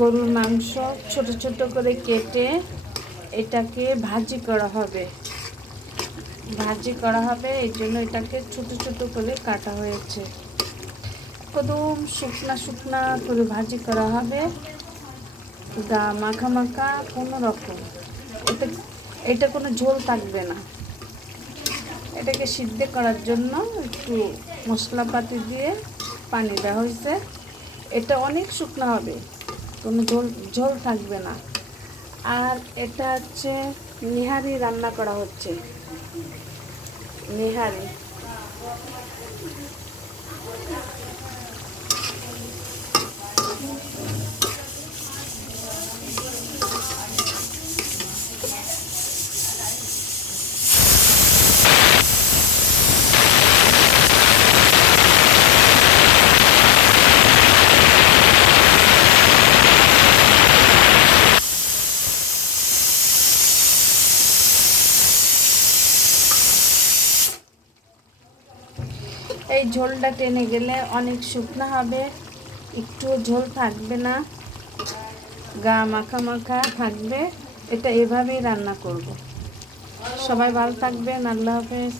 গরুর মাংস ছোট ছোট করে কেটে এটাকে ভাজি করা হবে। এই জন্য এটাকে ছোট ছোট করে কাটা হয়েছে। একদম শুকনা শুকনা করে ভাজি করা হবে, গা মাখা মাখা কোনো রকম। এটা কোনো ঝোল থাকবে না। এটাকে সিদ্ধ করার জন্য একটু মশলাপাতি দিয়ে পানি দেওয়া হয়েছে। এটা অনেক শুকনো হবে, কোনো ঝোল থাকবে না। আর এটা হচ্ছে নিহারি রান্না করা হচ্ছে, নিহারি। এই ঝোলটা টেনে গেলে অনেক শুকনো হবে, একটু ঝোল থাকবে না, গা মাখা মাখা থাকবে। এটা এভাবেই রান্না করব। সবাই ভালো থাকবেন। আল্লাহ হাফেজ।